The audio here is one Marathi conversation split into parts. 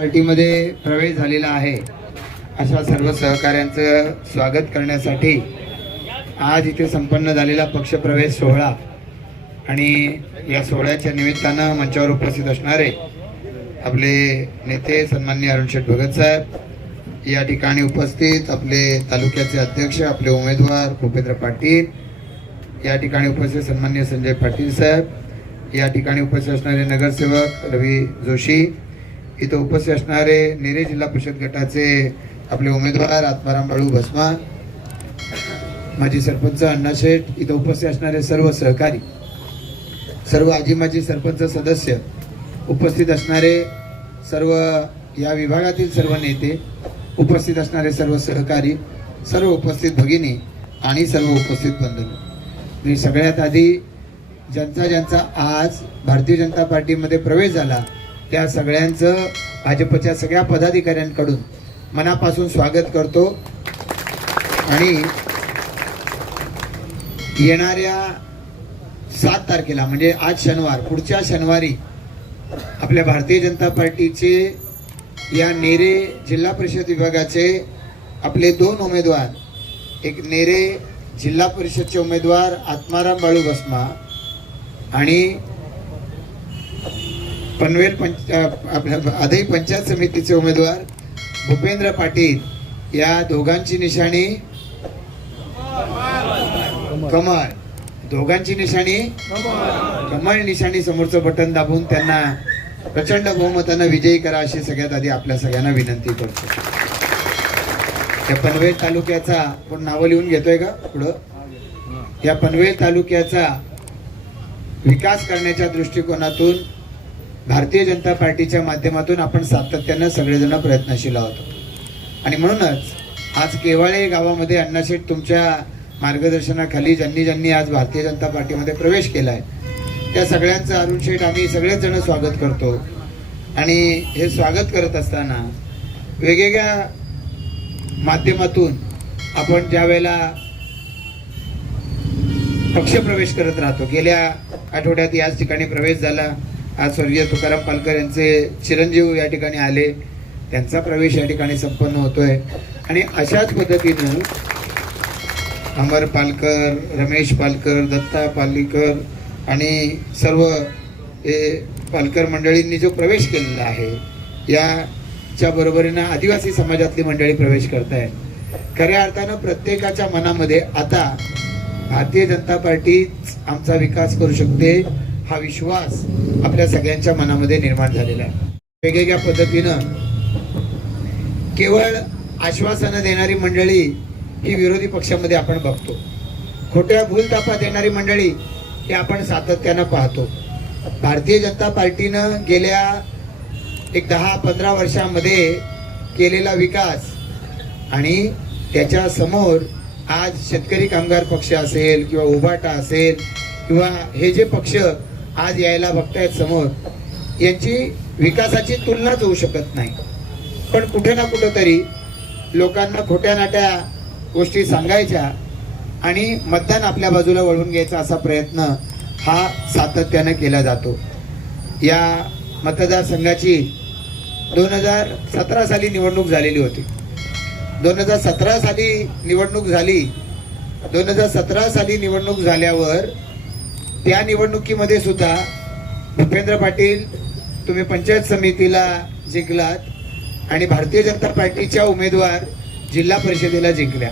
पार्टीमध्ये प्रवेश झालेला आहे अशा सर्व सहकाऱ्यांचं स्वागत करण्यासाठी आज इथे संपन्न झालेला पक्षप्रवेश सोहळा आणि या सोहळ्याच्या निमित्तानं मंचावर उपस्थित असणारे आपले नेते सन्माननीय अरुण शेठ भगत साहेब, या ठिकाणी उपस्थित आपले तालुक्याचे अध्यक्ष, आपले उमेदवार भूपेंद्र पाटील, या ठिकाणी उपस्थित सन्माननीय संजय पाटील साहेब, या ठिकाणी उपस्थित असणारे नगरसेवक रवी जोशी, इथं उपस्थित असणारे नेरे जिल्हा परिषद गटाचे आपले उमेदवार आत्माराम बाळू भस्मा, माजी सरपंच अण्णा शेठ, इथं उपस्थित असणारे सर्व सहकारी, सर्व आजी माजी सरपंच सदस्य, उपस्थित असणारे सर्व या विभागातील सर्व नेते, उपस्थित असणारे सर्व सहकारी, सर्व उपस्थित भगिनी आणि सर्व उपस्थित बंधू, मी सगळ्यात आधी ज्यांचा आज भारतीय जनता पार्टीमध्ये प्रवेश झाला त्या सगळ्यांचं भाजपच्या सगळ्या पदाधिकाऱ्यांकडून मनापासून स्वागत करतो आणि येणाऱ्या 7 तारखेला म्हणजे आज शनिवार, पुढच्या शनिवारी आपल्या भारतीय जनता पार्टीचे या नेरे जिल्हा परिषद विभागाचे आपले 2 उमेदवार, एक नेरे जिल्हा परिषदचे उमेदवार आत्माराम बाळू भस्मा आणि पनवेल आदई पंचायत समितीचे उमेदवार भूपेंद्र पाटील, या दोघांची निशाणी कमळ, दोघांची निशाणी कमळ निशाणी, समोरचं बटन दाबून त्यांना प्रचंड बहुमतानं विजयी करा अशी सगळ्यात आधी आपल्या सगळ्यांना विनंती करतो. या पनवेल तालुक्याचा कोण नावं लिहून घेतोय का पुढं? या पनवेल तालुक्याचा विकास करण्याच्या दृष्टिकोनातून भारतीय जनता पार्टीच्या माध्यमातून आपण सातत्यानं सगळेजण प्रयत्नशील आहोत आणि म्हणूनच आज केवाळे गावामध्ये अण्णाशेठ तुमच्या मार्गदर्शनाखाली ज्यांनी आज भारतीय जनता पार्टीमध्ये प्रवेश केलाय त्या सगळ्यांचं अरुण शेठ आम्ही सगळेच जण स्वागत करतो. आणि हे स्वागत करत असताना वेगवेगळ्या माध्यमातून आपण ज्या वेळेला पक्षप्रवेश करत राहतो, गेल्या आठवड्यात याच ठिकाणी प्रवेश झाला, आज स्वर्गीय तुकाराम पालकर यांचे चिरंजीव या ठिकाणी आले, त्यांचा प्रवेश या ठिकाणी संपन्न होतोय आणि अशाच पद्धतीनं अमर पालकर, रमेश पालकर, दत्ता पालकर आणि सर्व हे पालकर मंडळींनी जो प्रवेश केलेला आहे याच्या बरोबरीनं आदिवासी समाजातली मंडळी प्रवेश करताय. खऱ्या अर्थानं प्रत्येकाच्या मनामध्ये आता भारतीय जनता पार्टी आमचा विकास करू शकते हा विश्वास आपल्या सगळ्यांच्या मनामध्ये निर्माण झालेला आहे. वेगवेगळ्या पद्धतीनं केवळ आश्वासनं देणारी मंडळी ही विरोधी पक्षामध्ये आपण बघतो, खोट्या भूलथापा देणारी मंडळी ही आपण सातत्यानं पाहतो. भारतीय जनता पार्टीनं गेल्या एक 10-15 वर्षामध्ये केलेला विकास आणि त्याच्या समोर आज शेतकरी कामगार पक्ष असेल किंवा उभाटा असेल किंवा हे जे पक्ष आज यायला बघतायत समोर, यांची विकासाची तुलनाच होऊ शकत नाही. पण कुठे ना कुठेतरी लोकांना खोट्या नाट्या गोष्टी सांगायच्या आणि मतदान आपल्या बाजूला वळवून घ्यायचा असा प्रयत्न हा सातत्याने केला जातो. या मतदारसंघाची 2017 साली निवडणूक झालेली होती. 2017 साली निवडणूक झाली. 2017 साली निवडणूक झाल्यावर त्या निवडणुकीमध्ये सुद्धा भूपेंद्र पाटील तुम्ही पंचायत समितीला जिंकलात आणि भारतीय जनता पार्टीच्या उमेदवार जिल्हा परिषदेला जिंकल्या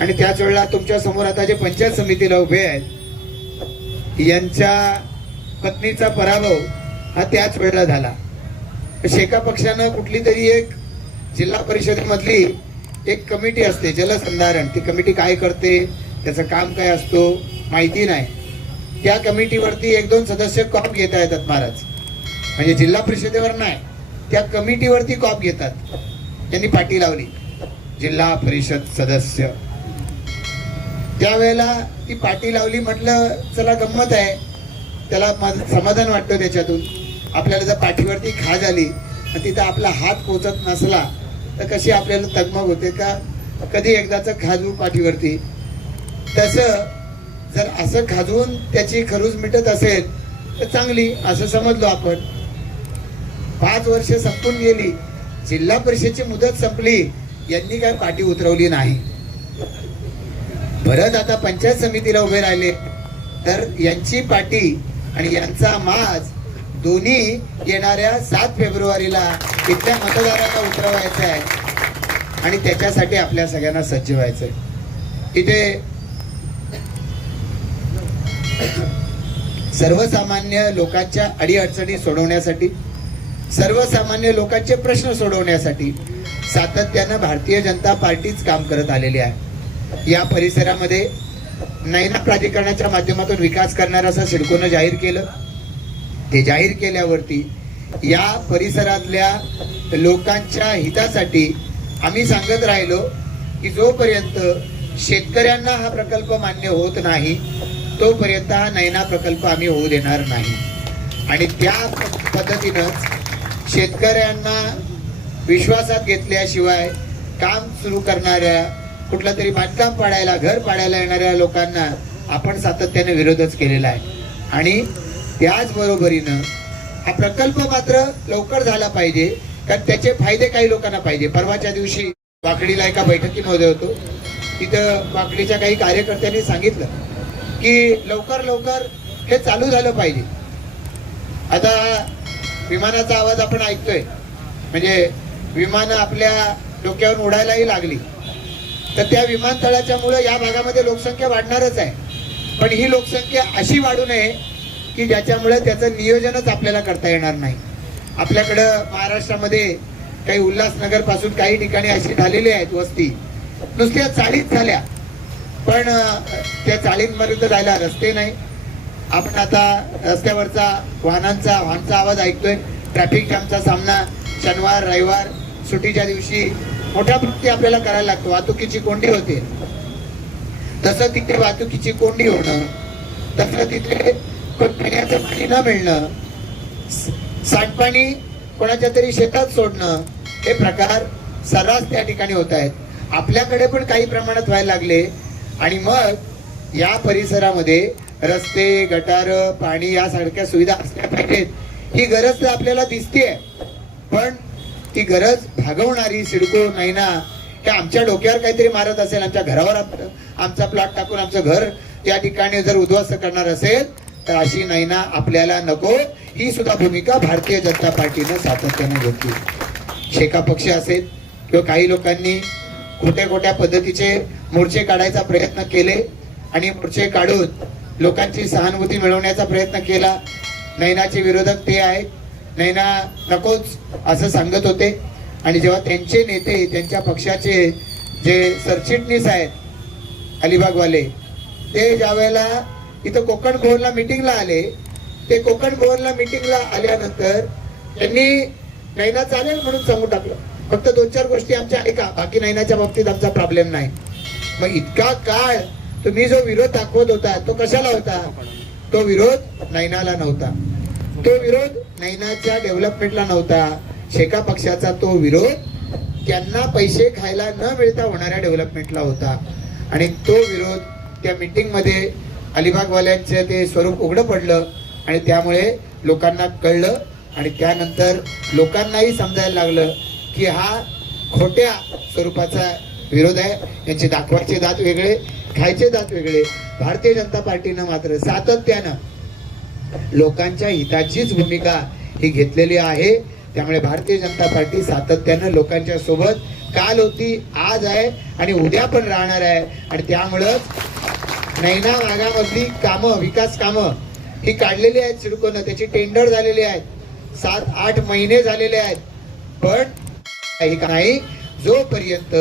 आणि त्याच वेळेला तुमच्या समोर आता जे पंचायत समितीला उभे आहेत यांच्या पत्नीचा पराभव हा त्याच वेळेला झाला. शेका पक्षानं कुठली तरी एक जिल्हा परिषदेमधली एक कमिटी असते जलसंधारण, ती कमिटी काय करते, त्याचं काम काय असतो माहिती नाही. त्या कमिटीवरती 1-2 सदस्य कॉप घेता येतात महाराज, म्हणजे जिल्हा परिषदेवर नाही, त्या कमिटीवरती कॉप घेतात. त्यांनी पाटी लावली जिल्हा परिषद सदस्य, त्यावेळेला ती पाटी लावली. म्हटलं चला गंमत आहे, त्याला समाधान वाटतं त्याच्यातून. आपल्याला जर पाठीवरती खा झाली आणि तिथं आपला हात पोचत नसला तर कशी आपल्याला तगमग होते का, कधी एकदाच खाजू पाठीवरती. तसं जर असं खाजवून त्याची खरूज मिटत असेल तर चांगली असं समजलो आपण. 5 वर्ष संपून गेली, जिल्हा परिषदेची मुदत संपली, यांनी काय पाठी उतरवली नाही. परत आता पंचायत समितीला उभे राहिले तर यांची पाठी आणि यांचा माज दोन्ही येणाऱ्या 7 फेब्रुवारीला इथल्या मतदारांना उतरवायचा आहे आणि त्याच्यासाठी आपल्या सगळ्यांना सज्ज व्हायचंय. इथे सर्वसामान्य लोकांच्या अडीअडचणी सोडवण्यासाठी, सर्वसामान्य लोकांचे प्रश्न सोडवण्यासाठी सातत्यानं भारतीय जनता पार्टीच काम करत आलेली आहे. या परिसरामध्ये नैना प्राधिकरणाच्या माध्यमातून विकास करणार असं सिडकोनं जाहीर केलं. ते जाहीर केल्यावरती या परिसरातल्या लोकांच्या हितासाठी आम्ही सांगत राहिलो की जोपर्यंत शेतकऱ्यांना हा प्रकल्प मान्य होत नाही तोपर्यंत हा नैना प्रकल्प आम्ही होऊ देणार नाही. आणि त्या पद्धतीनंच शेतकऱ्यांना विश्वासात घेतल्याशिवाय काम सुरू करणाऱ्या, कुठलं तरी बांधकाम पाडायला, घर पाडायला येणाऱ्या लोकांना आपण सातत्याने विरोधच केलेला आहे. आणि त्याचबरोबरीनं हा प्रकल्प मात्र लवकर झाला पाहिजे, कारण त्याचे फायदे काही लोकांना पाहिजे. परवाच्या दिवशी वाकडीला एका बैठकीमध्ये होतो, तिथं वाकडीच्या काही कार्यकर्त्यांनी सांगितलं की लवकर लवकर हे चालू झालं पाहिजे. आता विमानाचा आवाज आपण ऐकतोय, म्हणजे विमानं आपल्या डोक्यावरून उडायलाही लागली, तर त्या विमानतळाच्यामुळे या भागामध्ये लोकसंख्या वाढणारच आहे. पण ही लोकसंख्या अशी वाढू नये की ज्याच्यामुळे त्याचं नियोजनच आपल्याला करता येणार नाही. आपल्याकडं महाराष्ट्रामध्ये काही उल्हासनगर पासून काही ठिकाणी अशी झालेली आहेत वस्ती, नुसत्या चाळीत झाल्या, पण त्या चाळींमध्ये जायला रस्ते नाही. आपण आता रस्त्यावरचा वाहनांचा आवाज ऐकतोय. ट्रॅफिक जामचा सामना शनिवार रविवार सुट्टीच्या दिवशी मोठ्या प्रमाणात आपल्याला करायला लागतो. वाहतुकीची कोंडी होते. तसं तिथे वाहतुकीची कोंडी होणं, तसं तिथे पिण्याचं पाणी न मिळणं, सांडपाणी कोणाच्या तरी शेतात सोडणं, हे प्रकार सर्रास त्या ठिकाणी होत आहेत. आपल्याकडे पण काही प्रमाणात व्हायला लागले. आणि मग या परिसरामध्ये रस्ते, गटार, पाणी यासारख्या सुविधा असल्या पाहिजेत, ही गरज तर आपल्याला दिसतेय. पण ती गरज भागवणारी सिडको नैना हे आमच्या डोक्यावर काहीतरी मारत असेल, आमच्या घरावर आमचा प्लॉट टाकून आमचं घर त्या ठिकाणी जर उद्ध्वस्त करणार असेल तर अशी नैना आपल्याला नको. ही सुद्धा भूमिका भारतीय जनता पार्टीनं सातत्याने घेतली. शेका पक्ष असेल किंवा काही लोकांनी खोट्या पद्धतीचे मोर्चे काढायचा प्रयत्न केले आणि मोर्चे काढून लोकांची सहानुभूती मिळवण्याचा प्रयत्न केला. नैनाचे विरोधक ते आहेत, नैना नकोच असं सांगत होते. आणि जेव्हा त्यांचे नेते, त्यांच्या पक्षाचे जे सरचिटणीस आहेत अलिबागवाले, ते ज्यावेळेला इथं कोकण भवनला मिटिंगला आले, ते कोकण भवनला मिटिंगला आल्यानंतर त्यांनी नैना चालेल म्हणून सांगून टाकलं, फक्त 2-4 गोष्टी आमच्या ऐका, बाकी नैनाच्या बाबतीत आमचा प्रॉब्लेम नाही. मग इतका काळ तुम्ही जो विरोध दाखवत होता तो कशाला होता? तो विरोध नैनाला नव्हता, तो विरोध नैनाच्या डेव्हलपमेंटला नव्हता. शेका पक्षाचा तो विरोध त्यांना पैसे खायला न मिळता होणाऱ्या डेव्हलपमेंटला होता. आणि तो विरोध त्या मीटिंग मध्ये अलिबागवाल्यांचे ते स्वरूप उघडं पडलं आणि त्यामुळे लोकांना कळलं आणि त्यानंतर लोकांनाही समजायला लागलं की हा खोट्या स्वरूपाचा विरोध आहे. यांचे दाखवायचे दात वेगळे, खायचे दात वेगळे. भारतीय जनता पार्टीनं मात्र सातत्यानं लोकांच्या हिताचीच भूमिका ही घेतलेली आहे. त्यामुळे भारतीय जनता पार्टी सातत्यानं लोकांच्या सोबत काल होती, आज आहे आणि उद्या पण राहणार आहे. आणि त्यामुळंच नैना भागामधली कामं, विकास कामं ही काढलेली आहेत सिडकोनं, त्याची टेंडर झालेली आहेत, 7-8 महिने झालेले आहेत. पण नाही, जोपर्यंत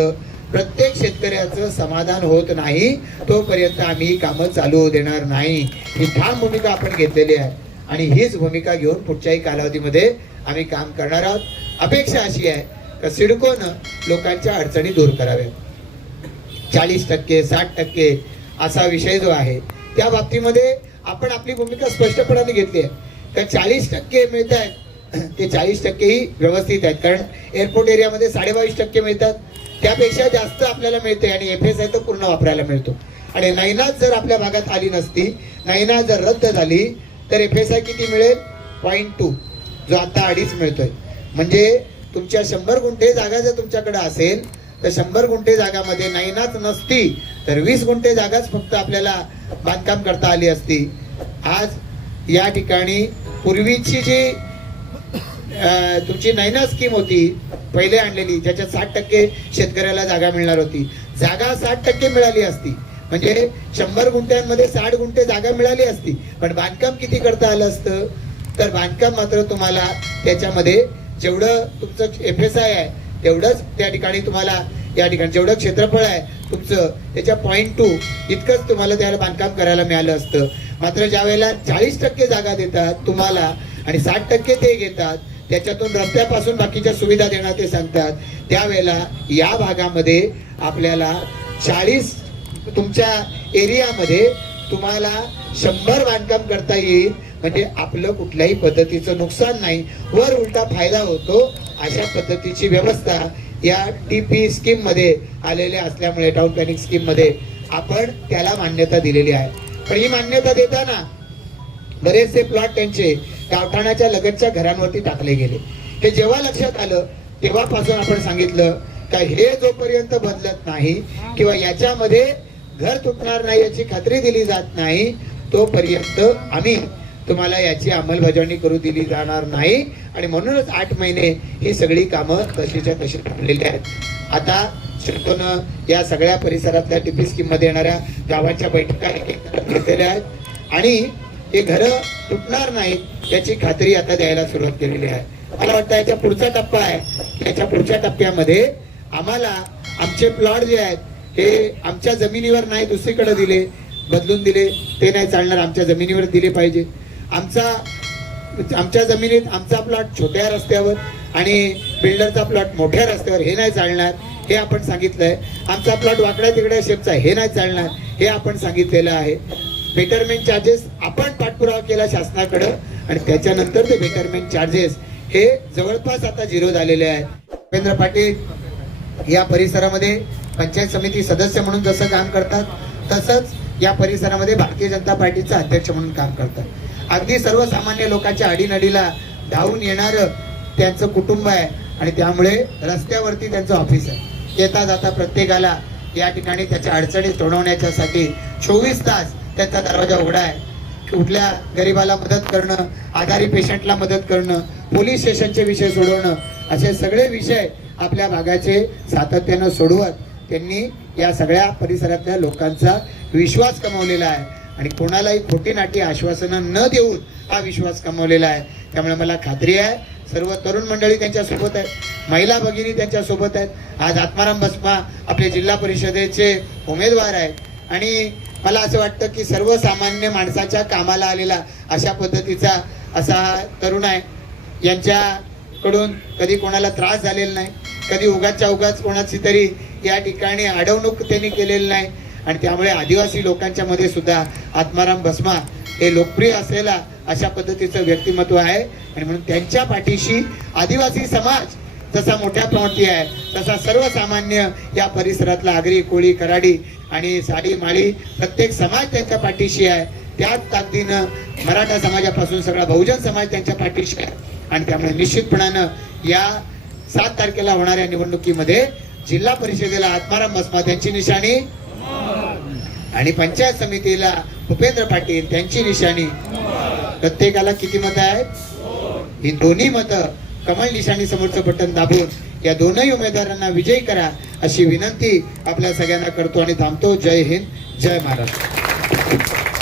प्रत्येक शेतकऱ्याचं समाधान होत नाही तोपर्यंत आम्ही कामं चालू देणार नाही. ही ठाम भूमिका आपण घेतलेली आहे आणि हीच भूमिका घेऊन पुढच्याही कालावधीमध्ये आम्ही काम करणार आहोत. अपेक्षा अशी आहे की सिडकोनं लोकांच्या अडचणी दूर कराव्यात. 40%, 60% असा विषय जो आहे त्या बाबतीमध्ये आपण आपली भूमिका स्पष्टपणाने घेतली आहे. तर 40% मिळत आहेत ते 40% ही व्यवस्थित आहेत, कारण एअरपोर्ट एरियामध्ये 22.5% मिळतात, त्यापेक्षा जास्त आपल्याला मिळते आणि FSI तर पूर्ण वापरायला मिळतो. आणि नैना जर आपल्या भागात आली नसती, नैना जर रद्द झाली तर FSI किती मिळेल? 0.2, जो आता 2.5 मिळतोय. म्हणजे तुमच्या 100 गुंठे जागा जर तुमच्याकडे असेल तर 100 गुंठे जागामध्ये नाहीनाच नसती तर 20 गुंठे जागाच फक्त आपल्याला बांधकाम करता आली असती. आज या ठिकाणी पूर्वीची जी तुमची नैना स्कीम होती पहिले आणलेली, ज्याच्यात 60% शेतकऱ्याला जागा मिळणार होती, जागा 60% मिळाली असती, म्हणजे 100 गुंठ्यांमध्ये 60 गुंठे जागा मिळाली असती, पण बांधकाम किती करता आलं असतं? तर बांधकाम मात्र तुम्हाला त्याच्यामध्ये जेवढं तुमचं FSI आहे तेवढंच त्या ठिकाणी तुम्हाला या ठिकाणी जेवढं क्षेत्रफळ आहे तुमचं त्याच्या 0.2 इतकंच तुम्हाला त्याला बांधकाम करायला मिळालं असतं. मात्र ज्या वेळेला 40% जागा देतात तुम्हाला आणि 60% ते घेतात, त्याच्यातून रस्त्यापासून बाकीच्या सुविधा देणार ते सांगतात, त्यावेळेला या भागामध्ये आपल्याला 40 तुमच्या एरियामध्ये तुम्हाला 100 बांधकाम करता येईल, म्हणजे आपलं कुठल्याही पद्धतीचं नुकसान नाही, वर उलटा फायदा होतो. अशा पद्धतीची व्यवस्था या TP स्कीम मध्ये आलेल्या असल्यामुळे टाउन प्लॅनिंग स्कीम मध्ये आपण त्याला मान्यता दिलेली आहे. पण ही मान्यता देताना बरेचसे प्लॉट त्यांचे गावठाणाच्या लगतच्या घरांवरती टाकले गेले. हे जेव्हा लक्षात आलं तेव्हापासून आपण सांगितलं का हे जोपर्यंत बदलत नाही किंवा याच्यामध्ये घर तुटणार नाही याची खात्री दिली जात नाही तोपर्यंत आम्ही तुम्हाला याची अंमलबजावणी करू दिली जाणार नाही. आणि म्हणूनच 8 महिने ही सगळी कामं तशीच्या तशी थांबलेली आहेत. आता शिरतोनं या सगळ्या परिसरातल्या TP स्कीम मध्ये येणाऱ्या गावांच्या बैठका घेतलेल्या आहेत आणि हे घरं तुटणार नाहीत याची खात्री आता द्यायला सुरुवात केलेली आहे. मला वाटतं याच्या पुढचा टप्पा आहे, याच्या पुढच्या टप्प्यामध्ये आम्हाला आमचे प्लॉट जे आहेत हे आमच्या जमिनीवर नाही दुसरीकडे दिले, बदलून दिले ते नाही चालणार, आमच्या जमिनीवर दिले पाहिजे. आमच्या जमिनीत आमचा प्लॉट छोट्या रस्त्यावर आणि बिल्डरचा प्लॉट मोठ्या रस्त्यावर हे नाही चालणार, हे आपण सांगितलंय. आमचा प्लॉट वाकड्या तिकड्या शेपचा हे नाही चालणार, हे आपण सांगितलेलं आहे. बेटरमेंट चार्जेस आपण पाठपुरावा केला शासनाकडे आणि त्याच्यानंतर ते बेटरमेंट चार्जेस हे जवळपास आता 0 झालेले आहेत. उपेंद्र पाटील या परिसरामध्ये पंचायत समिती सदस्य म्हणून जसं काम करतात तसंच या परिसरामध्ये भारतीय जनता पार्टीचा अध्यक्ष म्हणून काम करतात. अगदी सर्वसामान्य लोकांच्या अडीनडीला धावून येणारं त्यांचं कुटुंब आहे आणि त्यामुळे रस्त्यावरती त्यांचं ऑफिस आहे. येता जाता प्रत्येकाला या ठिकाणी त्याच्या अडचणी सोडवण्याच्यासाठी 24 तास त्यांचा दरवाजा उघडा आहे. कुठल्या गरिबाला मदत करणं, आजारी पेशंटला मदत करणं, पोलीस स्टेशनचे विषय सोडवणं, असे सगळे विषय आपल्या भागाचे सातत्यानं सोडवत त्यांनी या सगळ्या परिसरातल्या लोकांचा विश्वास कमावलेला आहे आणि कोणालाही खोटी नाटी आश्वासनं न देऊन हा विश्वास कमावलेला आहे. त्यामुळे मला खात्री आहे सर्व तरुण मंडळी त्यांच्या सोबत आहेत, महिला भगिनी त्यांच्या सोबत आहेत. आज आत्माराम बसपा आपले जिल्हा परिषदेचे उमेदवार आहेत आणि मला असं वाटतं की सर्वसामान्य माणसाच्या कामाला आलेला अशा पद्धतीचा असा हा तरुण आहे. यांच्याकडून कधी कोणाला त्रास झालेला नाही, कधी उगाच कोणाची तरी या ठिकाणी अडवणूक त्यांनी केलेली नाही आणि त्यामुळे आदिवासी लोकांच्या मध्ये सुद्धा आत्माराम बसमा हे लोकप्रिय असलेला अशा पद्धतीचं व्यक्तिमत्व आहे आणि म्हणून त्यांच्या पाठीशी आदिवासी समाज जसा मोठ्या प्रमाणात आहे तसा सर्वसामान्य या परिसरातला आगरी, कोळी, कराडी आणि साडी माळी प्रत्येक समाज त्यांच्या पाठीशी आहे. त्याच ताकदीनं मराठा समाजापासून सगळा बहुजन समाज त्यांच्या पाठीशी आहे आणि त्यामुळे निश्चितपणानं या 7 तारखेला होणाऱ्या निवडणुकीमध्ये जिल्हा परिषदेला आत्माराम बसमा त्यांची निशाणी आणि पंचायत समितीला उपेंद्र पाटील त्यांची निशाणी. प्रत्येकाला किती मतं आहेत? ही दोन्ही मतं कमळ निशाणी समोरचं बटन दाबून या दोनही उमेदवारांना विजयी करा अशी विनंती आपल्या सगळ्यांना करतो आणि थांबतो. जय हिंद, जय महाराष्ट्र.